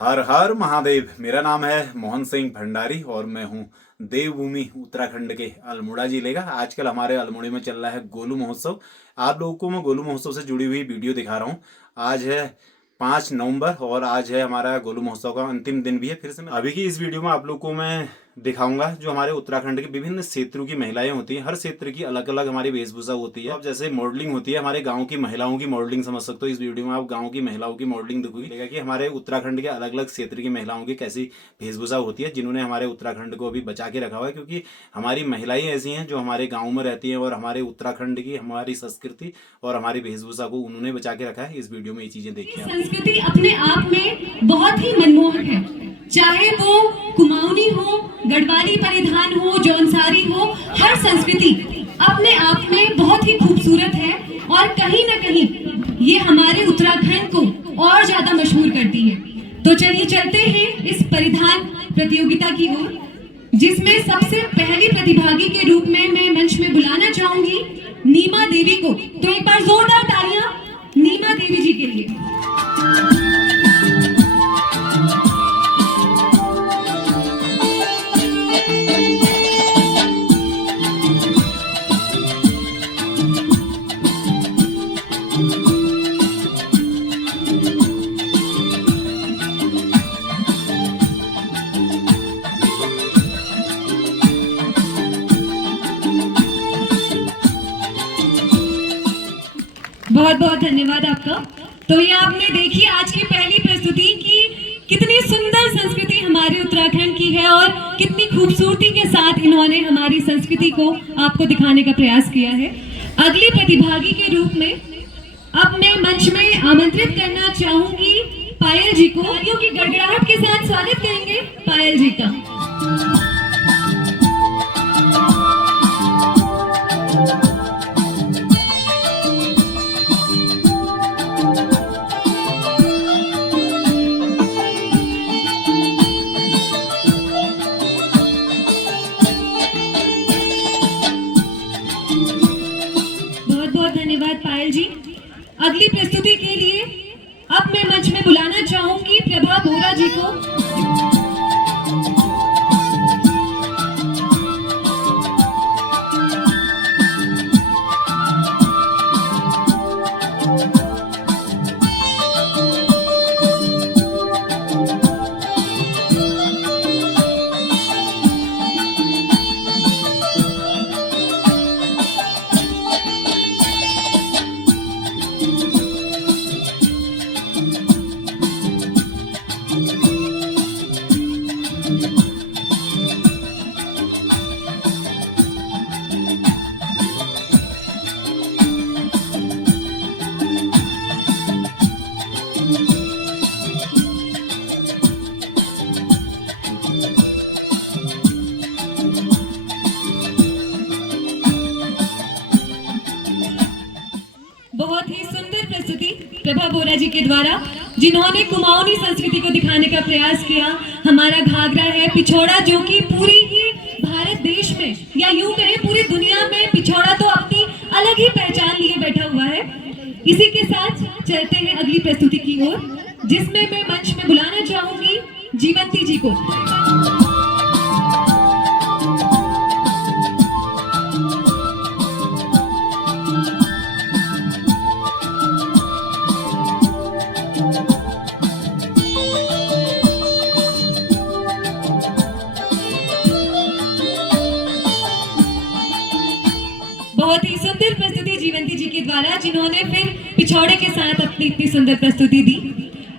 हर हर महादेव। मेरा नाम है मोहन सिंह भंडारी और मैं हूँ देवभूमि उत्तराखंड के अल्मोड़ा जिले का। आजकल हमारे अल्मोड़े में चल रहा है गोलू महोत्सव। आप लोगों को मैं गोलू महोत्सव से जुड़ी हुई वीडियो दिखा रहा हूँ। आज है 5 नवंबर और आज है हमारा गोलू महोत्सव का अंतिम दिन भी है। फिर से मैं अभी की इस वीडियो में आप लोगों को मैं दिखाऊंगा जो हमारे उत्तराखंड के विभिन्न क्षेत्रों की महिलाएं होती हैं। हर क्षेत्र की अलग अलग हमारी वेशभूषा होती है। अब जैसे मॉडलिंग होती है, हमारे गांव की महिलाओं की मॉडलिंग समझ सकते हो। इस वीडियो में आप गांव की महिलाओं की मॉडलिंग देखोगे कि हमारे उत्तराखंड के अलग अलग क्षेत्र की महिलाओं की कैसी वेशभूषा होती है, जिन्होंने हमारे उत्तराखंड को अभी बचा के रखा हुआ है। क्योंकि हमारी महिलाएं ऐसी हैं जो हमारे गाँव में रहती हैं और हमारे उत्तराखंड की हमारी संस्कृति और हमारी वेशभूषा को उन्होंने बचा के रखा है। इस वीडियो में ये चीजें देखिए। संस्कृति अपने आप में बहुत ही मनमोहक है, चाहे वो कुमाऊनी हो, गढ़वाली परिधान हो, जौनसारी हो। हर संस्कृति अपने आप में बहुत ही खूबसूरत है और कहीं ना कहीं ये हमारे उत्तराखंड को और ज्यादा मशहूर करती है। तो चलिए चलते हैं इस परिधान प्रतियोगिता की ओर, जिसमें सबसे पहली प्रतिभागी के रूप में मैं मंच में बुलाना चाहूंगी नीमा देवी को। तो एक बार जोरदार तालियां नीमा देवी जी के लिए। बहुत बहुत धन्यवाद आपका। तो ये आपने देखी आज की पहली प्रस्तुति की कितनी सुंदर संस्कृति हमारे उत्तराखंड की है और कितनी खूबसूरती के साथ इन्होंने हमारी संस्कृति को आपको दिखाने का प्रयास किया है। अगली प्रतिभागी के रूप में अब मैं मंच में आमंत्रित करना चाहूंगी पायल जी को, क्योंकि गड़गड़ाहट के साथ स्वागत करेंगे पायल जी का। धन्यवाद पायल जी। अगली प्रस्तुति के लिए अब मैं मंच में बुलाना चाहूंगी प्रभा बोरा जी को। बहुत ही सुंदर प्रस्तुति प्रभा बोरा जी के द्वारा, जिन्होंने कुमाऊनी संस्कृति को दिखाने का प्रयास किया। हमारा घाघरा है, पिछौड़ा, जो कि पूरी ही भारत देश में या यूं कहें पूरी दुनिया में पिछौड़ा तो अपनी अलग ही पहचान लिए बैठा हुआ है। इसी के साथ चलते हैं अगली प्रस्तुति की ओर, जिसमें मैं मंच में बुलाना चाहूंगी जीवंती जी को। बहुत ही सुंदर प्रस्तुति जीवंती जी के द्वारा, जिन्होंने फिर पिछौड़े के साथ अपनी इतनी सुंदर प्रस्तुति दी।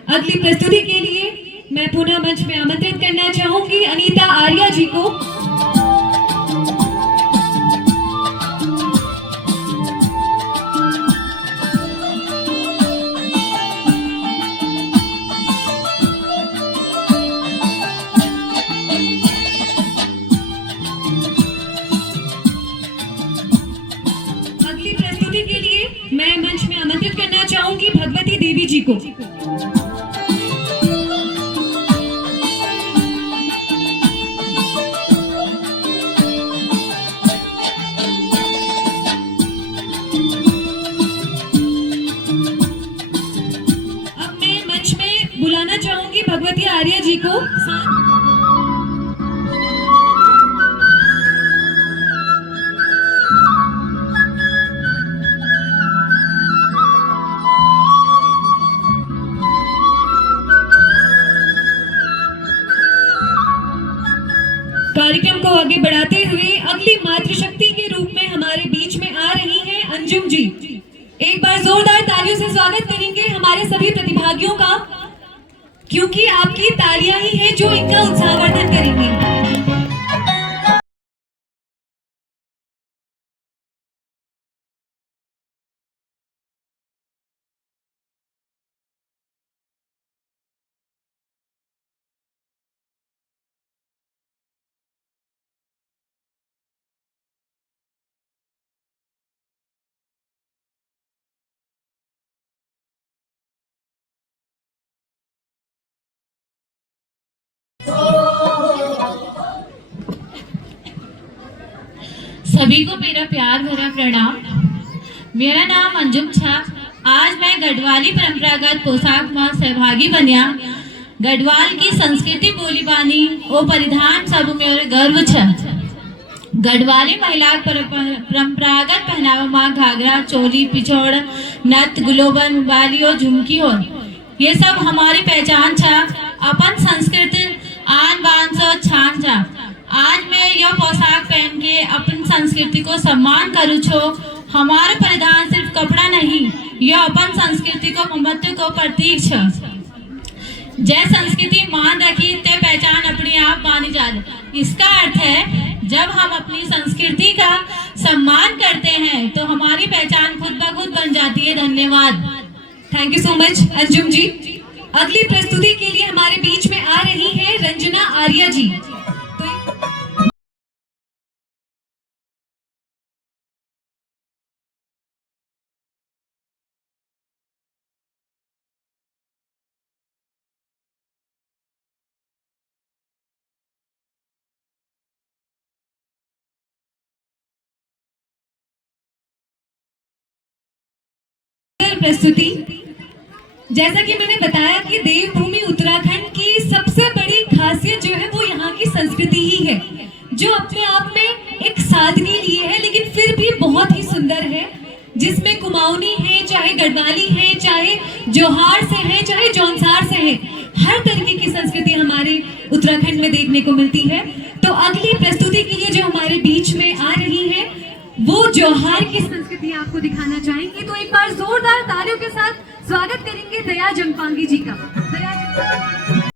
अगली प्रस्तुति के लिए मैं पुनः मंच में आमंत्रित करना चाहूंगी अनीता आर्या जी को। के लिए मैं मंच में आमंत्रित करना चाहूंगी भगवती देवी जी को। भगवती जी को कार्यक्रम को आगे बढ़ाते हुए अगली मातृशक्ति के रूप में हमारे बीच में आ रही हैं अंजुम जी। एक बार जोरदार तालियों से स्वागत करेंगे हमारे सभी प्रतिभागियों का, क्योंकि आपकी तालियां ही हैं जो इनका उत्साहवर्धन करेंगी। सभी को मेरा प्यार भरा प्रणाम। मेरा नाम अंजुम छा। आज मैं गढ़वाली परंपरागत पोशाक में सहभागी बनिया। गढ़वाल की संस्कृति बोली बानी ओ परिधान सब मेरे गर्व छ। गढ़वाली महिला परंपरागत पहनावा में घाघरा, चोली, पिछोड़, नथ, गुलोबन, बाली और झुमकी हो, ये सब हमारी पहचान छ। अपन संस्कृति आन बान से छान छ। आज मैं यह पोशाक पहन के अपन संस्कृति को सम्मान करूँ छो। हमारा परिधान सिर्फ कपड़ा नहीं, यह अपन संस्कृति को महत्व को प्रतीक छ। जय संस्कृति मान रखी ते पहचान अपने आप मानी जाए। इसका अर्थ है जब हम अपनी संस्कृति का सम्मान करते हैं तो हमारी पहचान खुद ब खुद बन जाती है। धन्यवाद। Thank you so much Anjum ji. अगली प्रस्तुति के लिए हमारे बीच में आ रही है रंजना आर्या जी। प्रस्तुति, जैसा कि मैंने बताया कि देवभूमि उत्तराखंड की सबसे बड़ी खासियत जो है वो यहाँ की संस्कृति ही है, जो अपने आप में एक सादगी लिए है लेकिन फिर भी बहुत ही सुंदर है, जिसमें कुमाऊनी है, चाहे गढ़वाली है, चाहे जोहार से है, चाहे जौनसार से है, हर तरीके की संस्कृति हमारे उत्तराखंड में देखने को मिलती है। तो अगली प्रस्तुति के लिए जो हमारे बीच में आ रही है वो जोहार की संस्कृति आपको दिखाना चाहेंगे। तो एक बार जोरदार तालियों के साथ स्वागत करेंगे दया जंपांगी जी का। दया जंपांगी।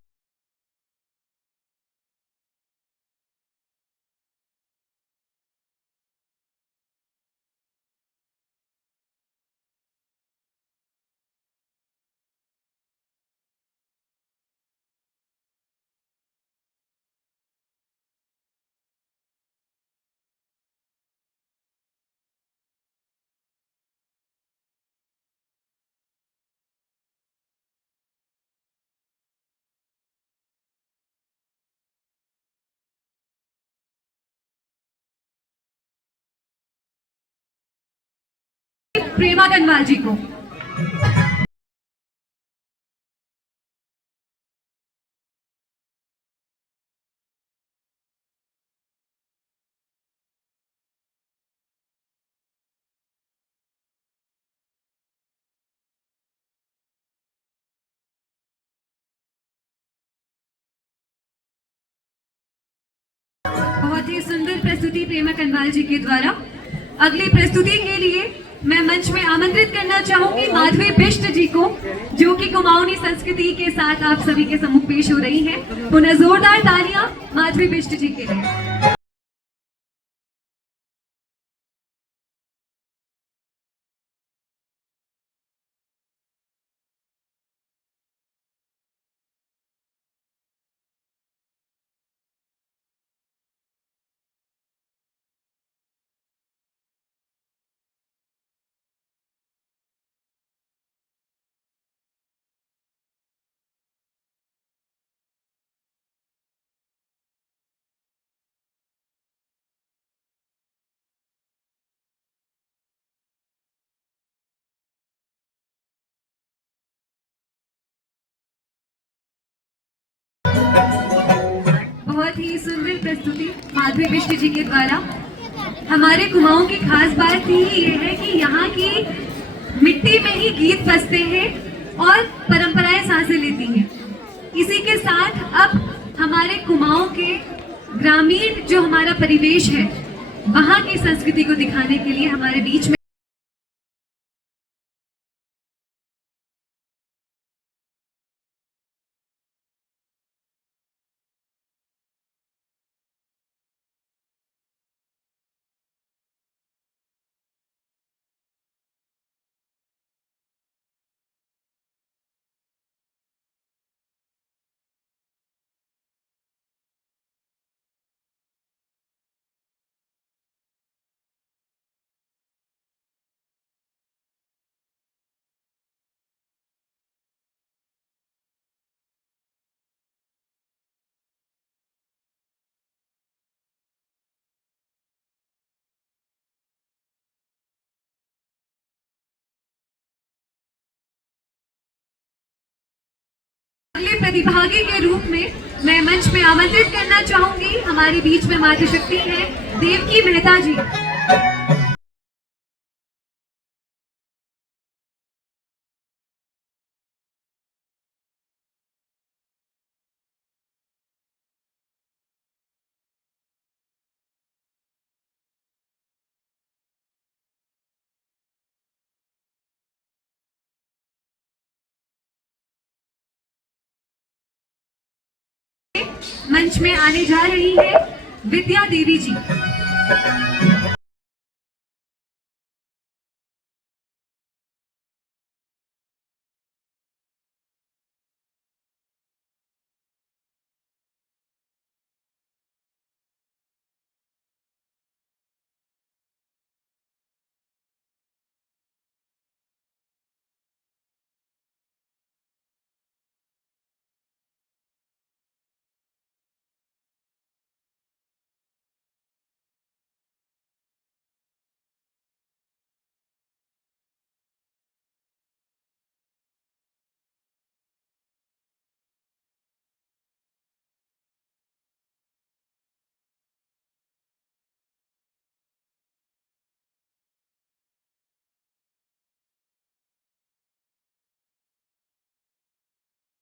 प्रेमा गनवाल जी को। बहुत ही सुंदर प्रस्तुति प्रेमा कनवाल जी के द्वारा। अगली प्रस्तुति के लिए मैं मंच में आमंत्रित करना चाहूंगी माधवी बिष्ट जी को, जो कि कुमाऊनी संस्कृति के साथ आप सभी के सम्मुख पेश हो रही हैं। पुनः जोरदार तालियां माधवी बिष्ट जी के लिए। बहुत ही सुंदर प्रस्तुति माधवी बिष्ट जी के द्वारा। हमारे कुमाऊं की खास बात ही ये है कि यहाँ की मिट्टी में ही गीत बजते हैं और परंपराएं सांसें लेती हैं। इसी के साथ अब हमारे कुमाऊं के ग्रामीण जो हमारा परिवेश है, वहाँ की संस्कृति को दिखाने के लिए हमारे बीच में अगले प्रतिभागी के रूप में मैं मंच में आमंत्रित करना चाहूंगी, हमारे बीच में मातृशक्ति है देवकी मेहता जी। मंच में आने जा रही है विद्या देवी जी।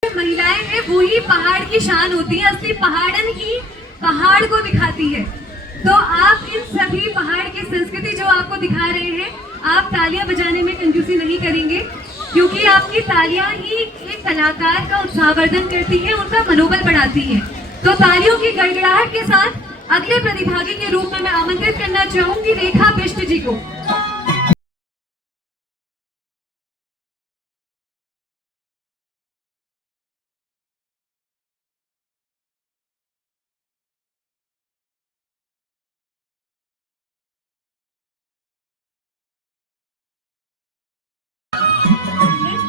महिलाएं हैं वो ही पहाड़ की शान होती है, असली पहाड़न ही पहाड़ को दिखाती है। तो आप इन सभी पहाड़ की संस्कृति जो आपको दिखा रहे हैं, आप तालियां बजाने में कंजूसी नहीं करेंगे, क्योंकि आपकी तालियां ही एक कलाकार का उत्साहवर्धन करती है, उनका मनोबल बढ़ाती है। तो तालियों की गड़गड़ाहट के साथ अगले प्रतिभागी के रूप में मैं आमंत्रित करना चाहूंगी रेखा बिष्ट जी को।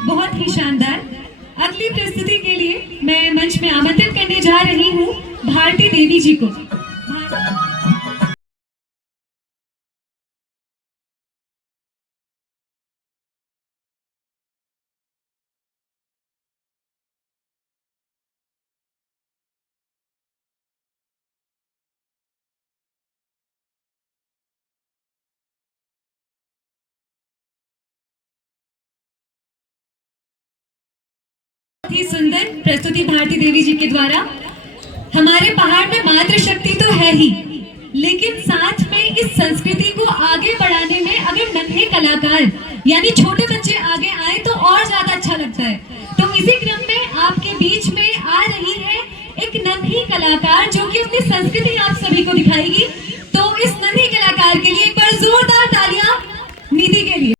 बहुत ही शानदार। अगली प्रस्तुति के लिए मैं मंच में आमंत्रित करने जा रही हूँ भारती देवी जी को। बहुत ही सुंदर प्रस्तुति भारती देवी जी के द्वारा। हमारे पहाड़ में मातृशक्ति तो है ही, लेकिन साथ में इस संस्कृति को आगे बढ़ाने में अगर नन्हे कलाकार यानी छोटे बच्चे आगे आए तो और ज्यादा अच्छा लगता है। तो इसी क्रम में आपके बीच में आ रही है एक नन्ही कलाकार जो कि अपनी संस्कृति आप सभी को दिखाएगी। तो इस नन्ही कलाकार के लिए एक बार जोरदार तालियां नीति के लिए।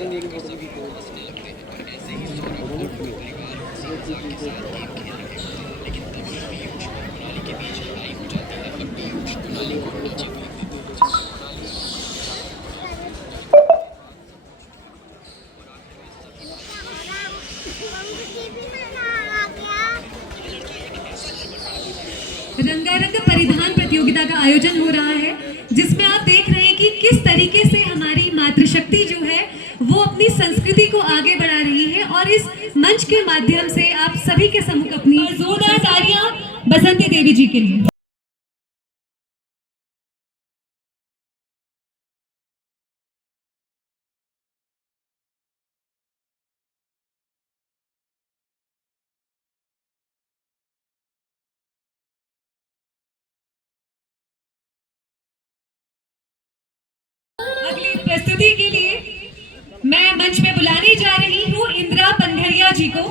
रंगारंग परिधान प्रतियोगिता का आयोजन हो रहा है, जिसमें आप देख रहे हैं कि किस तरीके से हमारी मातृशक्ति जो है वो अपनी संस्कृति को आगे बढ़ा रही है। और इस मंच के माध्यम से आप सभी के सम्मुख अपनी जोरदार तालियां बसंती देवी जी के लिए। अगली प्रस्तुति के लिए मैं मंच में बुलाने जा रही हूँ इंदिरा पंधरिया जी को।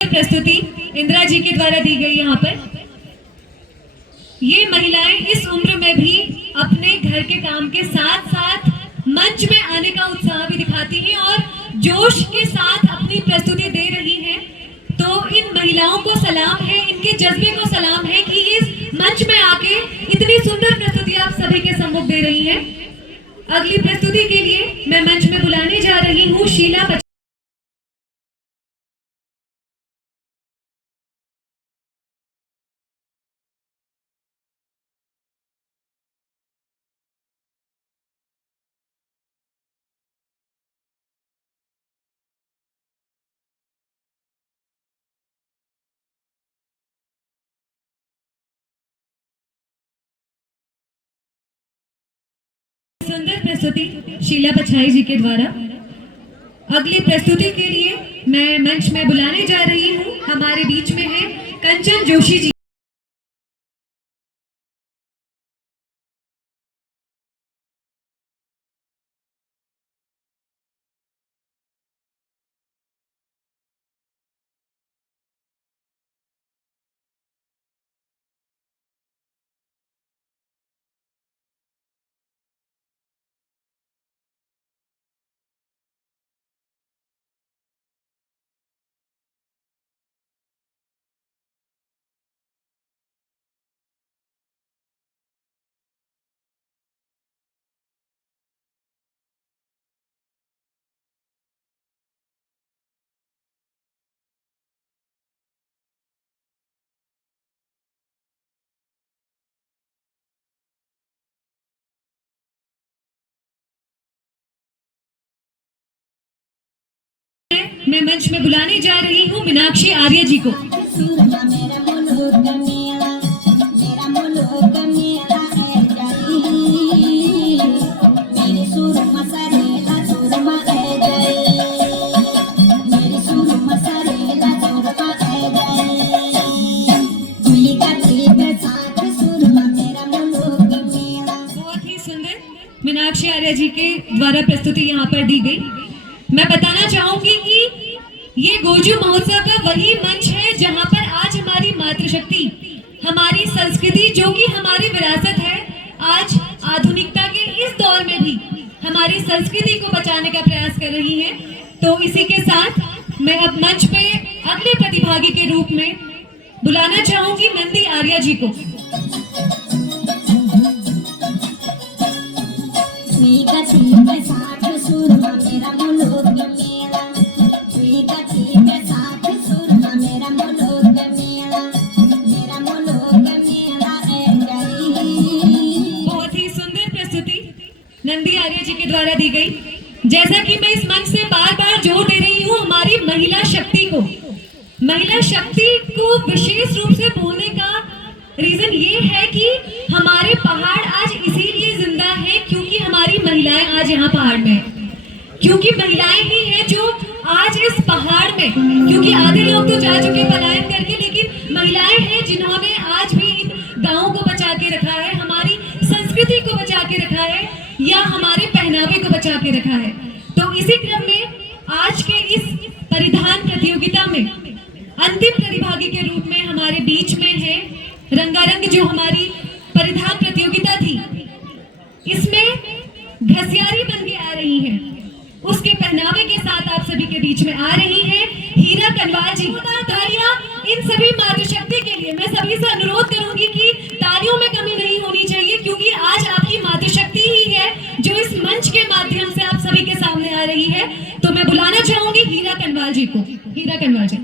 प्रस्तुति इंदिरा जी के द्वारा दी गई। यहाँ पर ये महिलाएं इस उम्र में भी अपने घर के काम के साथ साथ मंच में आने का उत्साह भी दिखाती हैं और जोश के साथ अपनी प्रस्तुति दे रही हैं। तो इन महिलाओं को सलाम है, इनके जज्बे को सलाम है कि इस मंच में आके इतनी सुंदर प्रस्तुति आप सभी के सम्मुख दे रही हैं। अगली प्रस्तुति के लिए मैं मंच में बुलाने जा रही हूँ शीला। सुंदर प्रस्तुति शीला पछाई जी के द्वारा। अगली प्रस्तुति के लिए मैं मंच में बुलाने जा रही हूँ, हमारे बीच में है कंचन जोशी जी। मैं मंच में बुलाने जा रही हूँ मीनाक्षी आर्य जी को। बहुत ही सुंदर मीनाक्षी आर्य जी के द्वारा प्रस्तुति यहाँ पर दी गई। मैं बताना चाहूंगी कि ये गोजू महोत्सव का वही मंच है जहां पर आज हमारी मातृशक्ति, हमारी संस्कृति जो कि हमारी विरासत है, आज आधुनिकता के इस दौर में भी हमारी संस्कृति को बचाने का प्रयास कर रही है। तो इसी के साथ मैं अब मंच पे अगले प्रतिभागी के रूप में बुलाना चाहूंगी नंदी आर्या जी को। नंदी आर्य जी के द्वारा दी गई। जैसा कि मैं इस मंच से बार बार जोर दे रही हूँ हमारी महिला शक्ति को विशेष रूप से बोलने का रीजन ये है कि हमारे पहाड़ आज इसीलिए जिंदा है क्योंकि हमारी महिलाएं आज यहाँ पहाड़ में हैं, क्योंकि महिलाएं ही हैं जो आज इस पहाड़ में, क्योंकि आधे लोग तो जा चुके पलायन करके, महिलाएं हैं जिन्होंने आज भी इन गांवों को बचा के रखा है, हमारी संस्कृति को बचा के रखा है या हमारे पहनावे को बचा के रखा है। तो इसी क्रम में आज के इस परिधान प्रतियोगिता में अंतिम प्रतिभागी के रूप में हमारे बीच में है रंगारंग, जो हमारी परिधान प्रतियोगिता थी, इसमें घसियारी बन के आ रही है, उसके पहनावे के साथ आप सभी के बीच में आ रही है हीरा कनवाल जी। तालियां इन सभी मातृशक्ति के लिए। मैं सभी से अनुरोध करूंगी कि तालियों में कमी नहीं होनी चाहिए, क्योंकि आज आपकी मातृशक्ति ही है जो इस मंच के माध्यम से आप सभी के सामने आ रही है। तो मैं बुलाना चाहूंगी हीरा कनवाल जी को। हीरा कनवाल जी।